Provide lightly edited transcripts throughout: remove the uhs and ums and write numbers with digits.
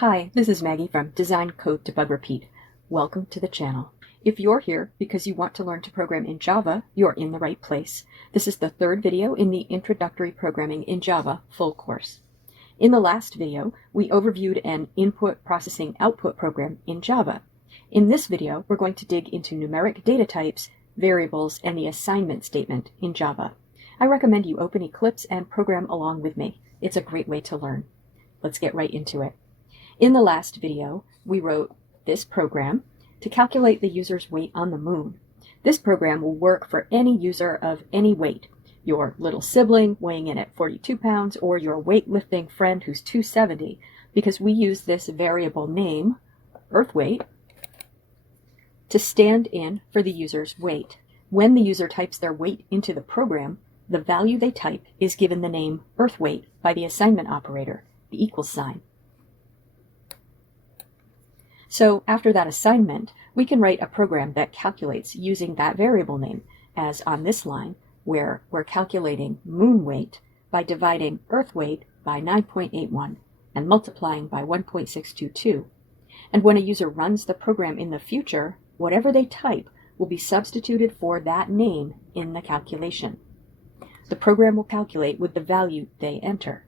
Hi, this is Maggie from Design Code Debug Repeat. Welcome to the channel. If you're here because you want to learn to program in Java, you're in the right place. This is the third video in the Introductory Programming in Java full course. In the last video, we overviewed an input processing output program in Java. In this video, we're going to dig into numeric data types, variables, and the assignment statement in Java. I recommend you open Eclipse and program along with me. It's a great way to learn. Let's get right into it. In the last video, we wrote this program to calculate the user's weight on the moon. This program will work for any user of any weight, your little sibling weighing in at 42 pounds or your weightlifting friend who's 270, because we use this variable name, earth weight, to stand in for the user's weight. When the user types their weight into the program, the value they type is given the name earth weight by the assignment operator, the equals sign. So after that assignment, we can write a program that calculates using that variable name, as on this line, where we're calculating moon weight by dividing earth weight by 9.81 and multiplying by 1.622. And when a user runs the program in the future, whatever they type will be substituted for that name in the calculation. The program will calculate with the value they enter.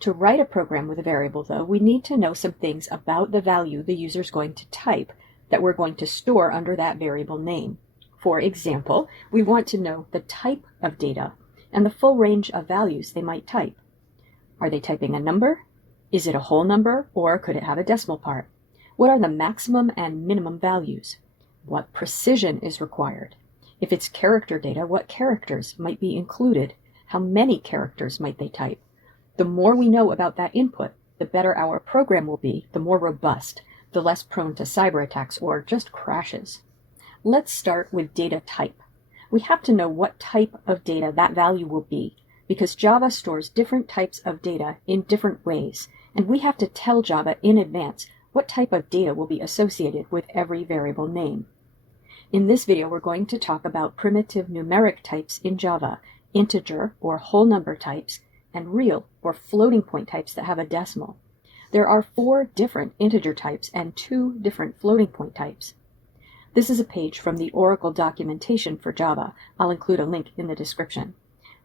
To write a program with a variable, though, we need to know some things about the value the user is going to type that we're going to store under that variable name. For example, we want to know the type of data and the full range of values they might type. Are they typing a number? Is it a whole number, or could it have a decimal part? What are the maximum and minimum values? What precision is required? If it's character data, what characters might be included? How many characters might they type? The more we know about that input, the better our program will be, the more robust, the less prone to cyber attacks or just crashes. Let's start with data type. We have to know what type of data that value will be, because Java stores different types of data in different ways, and we have to tell Java in advance what type of data will be associated with every variable name. In this video, we're going to talk about primitive numeric types in Java, integer or whole number types, and real or floating point types that have a decimal. There are 4 different integer types and 2 different floating point types. This is a page from the Oracle documentation for Java. I'll include a link in the description.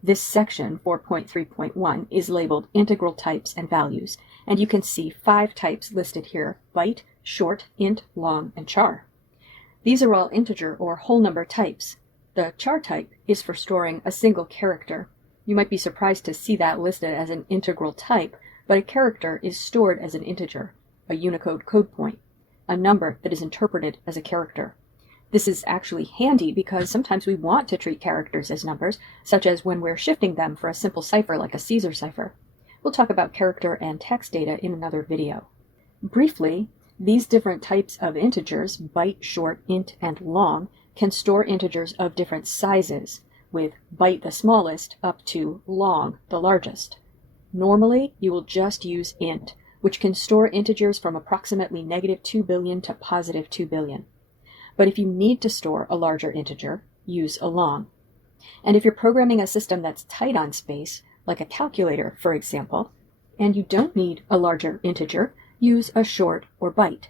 This section, 4.3.1, is labeled Integral Types and Values, and you can see 5 types listed here: byte, short, int, long, and char. These are all integer or whole number types. The char type is for storing a single character. You might be surprised to see that listed as an integral type, but a character is stored as an integer, a Unicode code point, a number that is interpreted as a character. This is actually handy because sometimes we want to treat characters as numbers, such as when we're shifting them for a simple cipher like a Caesar cipher. We'll talk about character and text data in another video. Briefly, these different types of integers, byte, short, int, and long, can store integers of different sizes, with byte the smallest up to long the largest. Normally, you will just use int, which can store integers from approximately -2 billion to +2 billion. But if you need to store a larger integer, use a long. And if you're programming a system that's tight on space, like a calculator, for example, and you don't need a larger integer, use a short or byte.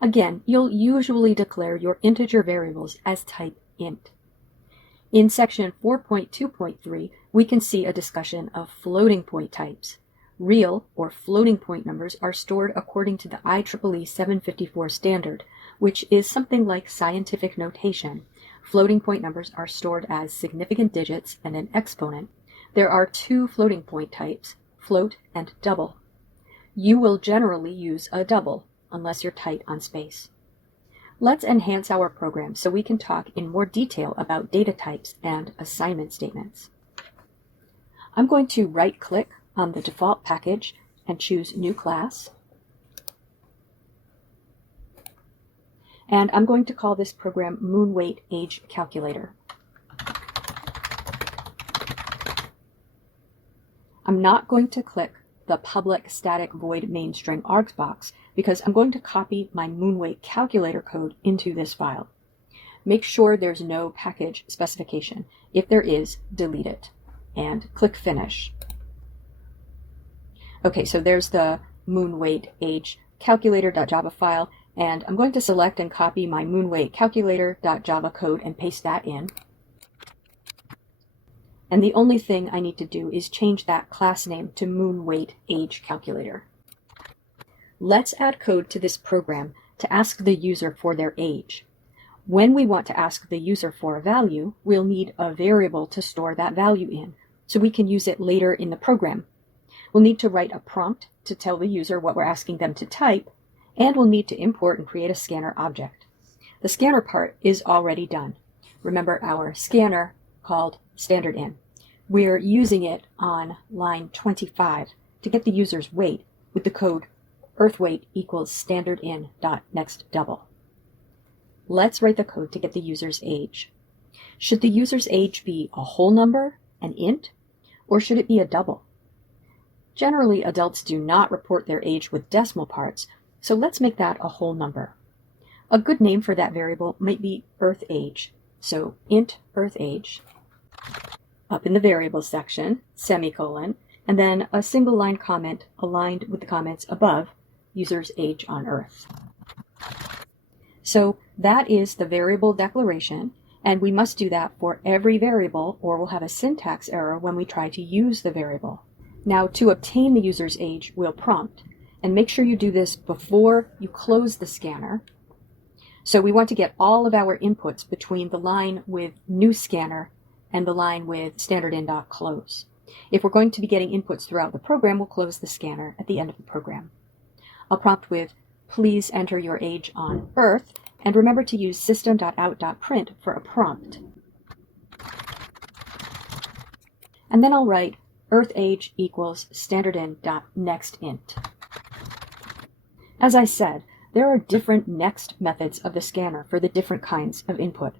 Again, you'll usually declare your integer variables as type int. In section 4.2.3, we can see a discussion of floating point types. Real or floating point numbers are stored according to the IEEE 754 standard, which is something like scientific notation. Floating point numbers are stored as significant digits and an exponent. There are 2 floating point types, float and double. You will generally use a double, unless you're tight on space. Let's enhance our program so we can talk in more detail about data types and assignment statements. I'm going to right-click on the default package and choose New Class. And I'm going to call this program Moon Weight Age Calculator. I'm not going to click the public static void main string args box because I'm going to copy my moon weight calculator code into this file. Make sure there's no package specification. If there is, delete it and click Finish. Okay, so there's the moonweight_age calculator.java file, and I'm going to select and copy my moonweight calculator.java code and paste that in. And the only thing I need to do is change that class name to moonweight_age_calculator. Let's add code to this program to ask the user for their age. When we want to ask the user for a value, we'll need a variable to store that value in, so we can use it later in the program. We'll need to write a prompt to tell the user what we're asking them to type, and we'll need to import and create a scanner object. The scanner part is already done. Remember our scanner called standardin. We're using it on line 25 to get the user's weight with the code earthweight equals standardin.nextDouble. Let's write the code to get the user's age. Should the user's age be a whole number, an int, or should it be a double? Generally, adults do not report their age with decimal parts, so let's make that a whole number. A good name for that variable might be earthAge, so int earthAge, up in the variables section, semicolon, and then a single line comment aligned with the comments above, user's age on Earth. So that is the variable declaration, and we must do that for every variable or we'll have a syntax error when we try to use the variable. Now to obtain the user's age, we'll prompt, and make sure you do this before you close the scanner. So we want to get all of our inputs between the line with new scanner and the line with standardin.close. If we're going to be getting inputs throughout the program, we'll close the scanner at the end of the program. I'll prompt with, please enter your age on Earth, and remember to use system.out.print for a prompt. And then I'll write earthAge equals standardin.nextInt. As I said, there are different next methods of the scanner for the different kinds of input.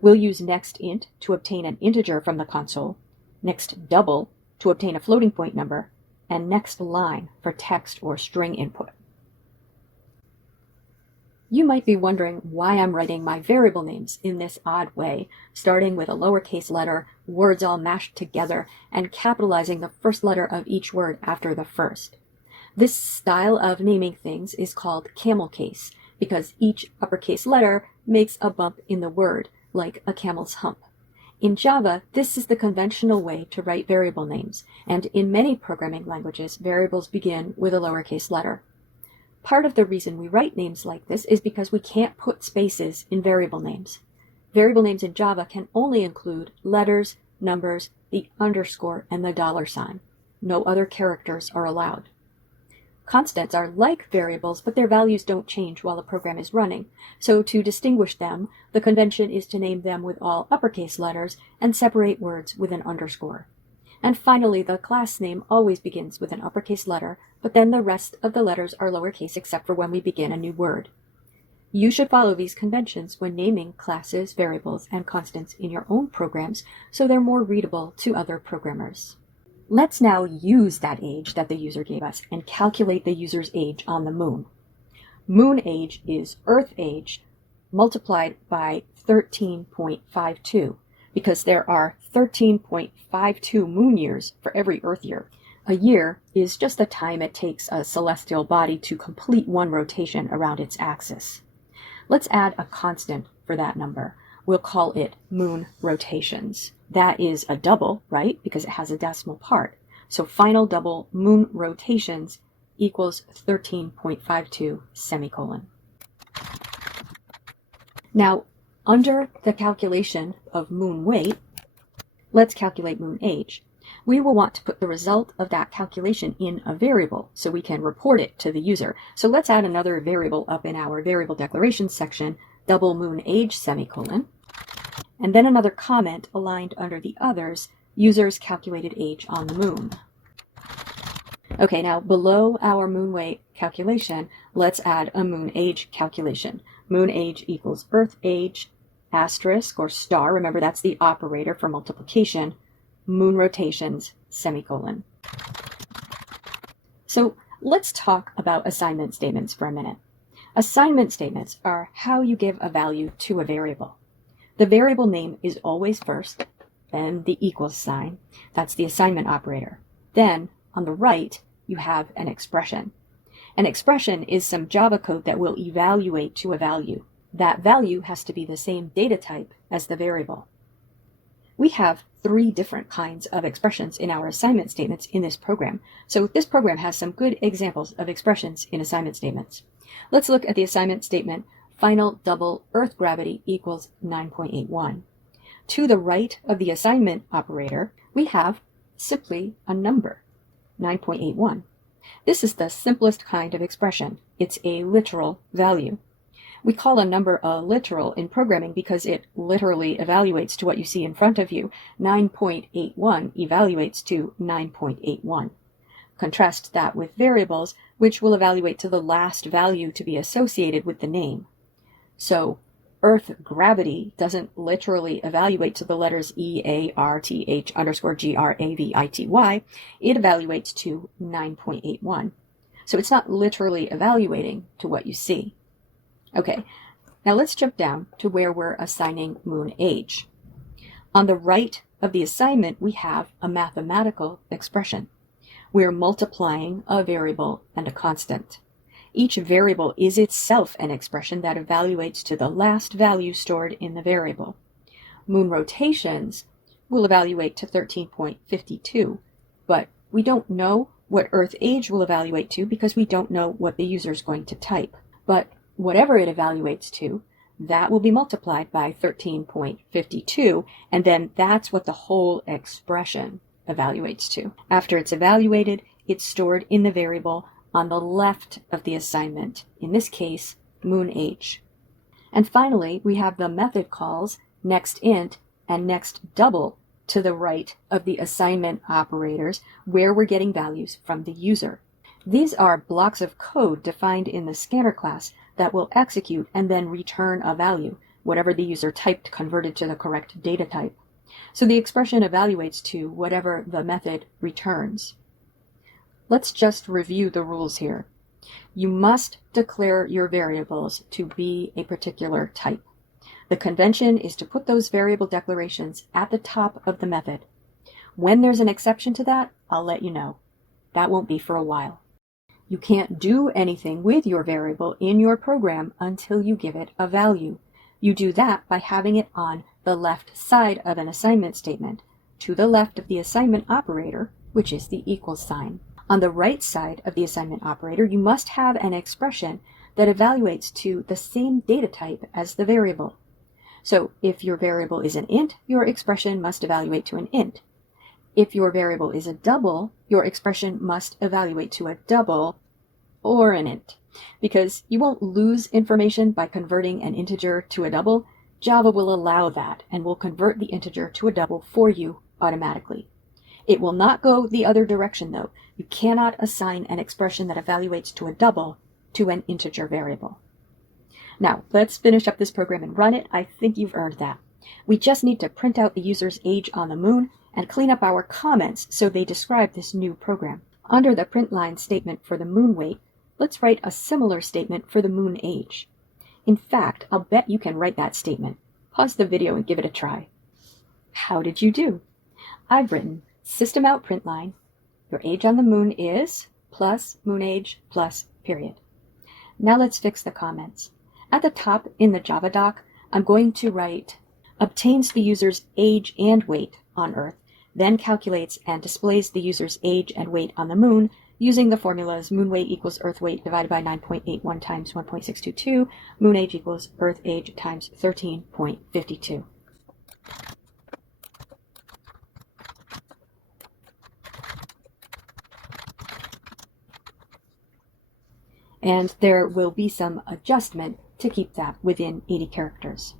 We'll use nextInt to obtain an integer from the console, nextDouble to obtain a floating point number, and nextLine for text or string input. You might be wondering why I'm writing my variable names in this odd way, starting with a lowercase letter, words all mashed together, and capitalizing the first letter of each word after the first. This style of naming things is called camel case, because each uppercase letter makes a bump in the word, like a camel's hump. In Java, this is the conventional way to write variable names, and in many programming languages, variables begin with a lowercase letter. Part of the reason we write names like this is because we can't put spaces in variable names. Variable names in Java can only include letters, numbers, the underscore, and the $sign. No other characters are allowed. Constants are like variables, but their values don't change while the program is running. So to distinguish them, the convention is to name them with all uppercase letters and separate words with an underscore. And finally, the class name always begins with an uppercase letter, but then the rest of the letters are lowercase except for when we begin a new word. You should follow these conventions when naming classes, variables, and constants in your own programs so they're more readable to other programmers. Let's now use that age that the user gave us and calculate the user's age on the moon. Moon age is Earth age multiplied by 13.52 because there are 13.52 moon years for every Earth year. A year is just the time it takes a celestial body to complete one rotation around its axis. Let's add a constant for that number. We'll call it moon rotations. That is a double, right? Because it has a decimal part. So final double moon rotations equals 13.52 semicolon. Now, under the calculation of moon weight, let's calculate moon age. We will want to put the result of that calculation in a variable so we can report it to the user. So let's add another variable up in our variable declaration section, double moon age semicolon, and then another comment aligned under the others, user's calculated age on the moon. Okay, now below our moon weight calculation, let's add a moon age calculation. Moon age equals Earth age, asterisk or star, remember that's the operator for multiplication, moon rotations, semicolon. So let's talk about assignment statements for a minute. Assignment statements are how you give a value to a variable. The variable name is always first, then the equals sign, that's the assignment operator. Then, on the right, you have an expression. An expression is some Java code that will evaluate to a value. That value has to be the same data type as the variable. We have 3 different kinds of expressions in our assignment statements in this program. So this program has some good examples of expressions in assignment statements. Let's look at the assignment statement, final double Earth gravity equals 9.81. To the right of the assignment operator, we have simply a number, 9.81. This is the simplest kind of expression. It's a literal value. We call a number a literal in programming because it literally evaluates to what you see in front of you. 9.81 evaluates to 9.81. Contrast that with variables, which will evaluate to the last value to be associated with the name. So Earth gravity doesn't literally evaluate to the letters EARTH underscore GRAVITY. It evaluates to 9.81. So it's not literally evaluating to what you see. Okay, now let's jump down to where we're assigning moon age. On the right of the assignment, we have a mathematical expression. We're multiplying a variable and a constant. Each variable is itself an expression that evaluates to the last value stored in the variable. Moon rotations will evaluate to 13.52, but we don't know what Earth age will evaluate to because we don't know what the user is going to type. But whatever it evaluates to, that will be multiplied by 13.52, and then that's what the whole expression evaluates to. After it's evaluated, it's stored in the variable on the left of the assignment, in this case, moon age. And finally, we have the method calls nextInt and nextDouble to the right of the assignment operators, where we're getting values from the user. These are blocks of code defined in the scanner class that will execute and then return a value, whatever the user typed converted to the correct data type. So the expression evaluates to whatever the method returns. Let's just review the rules here. You must declare your variables to be a particular type. The convention is to put those variable declarations at the top of the method. When there's an exception to that, I'll let you know. That won't be for a while. You can't do anything with your variable in your program until you give it a value. You do that by having it on the left side of an assignment statement, to the left of the assignment operator, which is the equals sign. On the right side of the assignment operator, you must have an expression that evaluates to the same data type as the variable. So if your variable is an int, your expression must evaluate to an int. If your variable is a double, your expression must evaluate to a double or an int. Because you won't lose information by converting an integer to a double, Java will allow that and will convert the integer to a double for you automatically. It will not go the other direction though. You cannot assign an expression that evaluates to a double to an integer variable. Now, let's finish up this program and run it. I think you've earned that. We just need to print out the user's age on the moon and clean up our comments so they describe this new program. Under the print line statement for the moon weight, let's write a similar statement for the moon age. In fact, I'll bet you can write that statement. Pause the video and give it a try. How did you do? I've written system out print line, your age on the moon is plus moon age plus period. Now let's fix the comments. At the top in the Java doc, I'm going to write obtains the user's age and weight on Earth, then calculates and displays the user's age and weight on the moon using the formulas moon weight equals Earth weight divided by 9.81 times 1.622, moon age equals Earth age times 13.52. And there will be some adjustment to keep that within 80 characters.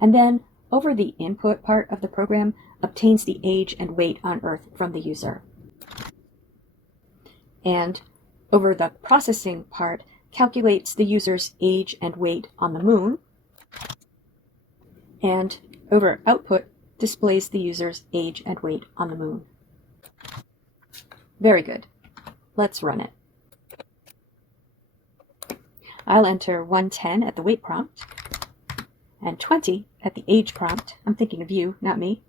And then, over the input part of the program, obtains the age and weight on Earth from the user. And over the processing part, calculates the user's age and weight on the moon. And over output, displays the user's age and weight on the moon. Very good. Let's run it. I'll enter 110 at the weight prompt and 20 at the age prompt. I'm thinking of you, not me.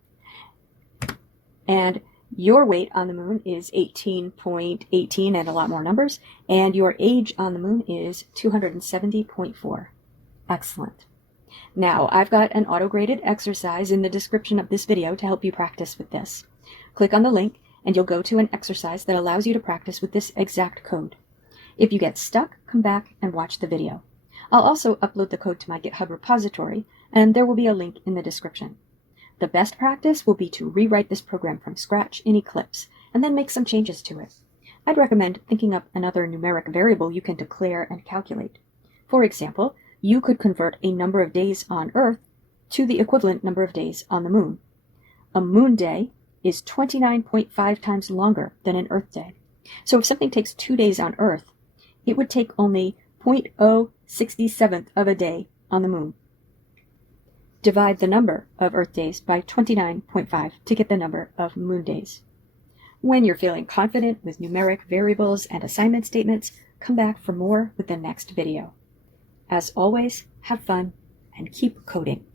And Your weight on the moon is 18.18 and a lot more numbers, and your age on the moon is 270.4. Excellent. Now, I've got an auto-graded exercise in the description of this video to help you practice with this. Click on the link, and you'll go to an exercise that allows you to practice with this exact code. If you get stuck, come back and watch the video. I'll also upload the code to my GitHub repository, and there will be a link in the description. The best practice will be to rewrite this program from scratch in Eclipse, and then make some changes to it. I'd recommend thinking up another numeric variable you can declare and calculate. For example, you could convert a number of days on Earth to the equivalent number of days on the moon. A moon day is 29.5 times longer than an Earth day. So if something takes 2 days on Earth, it would take only 0.067th of a day on the moon. Divide the number of Earth days by 29.5 to get the number of moon days. When you're feeling confident with numeric variables and assignment statements, come back for more with the next video. As always, have fun and keep coding.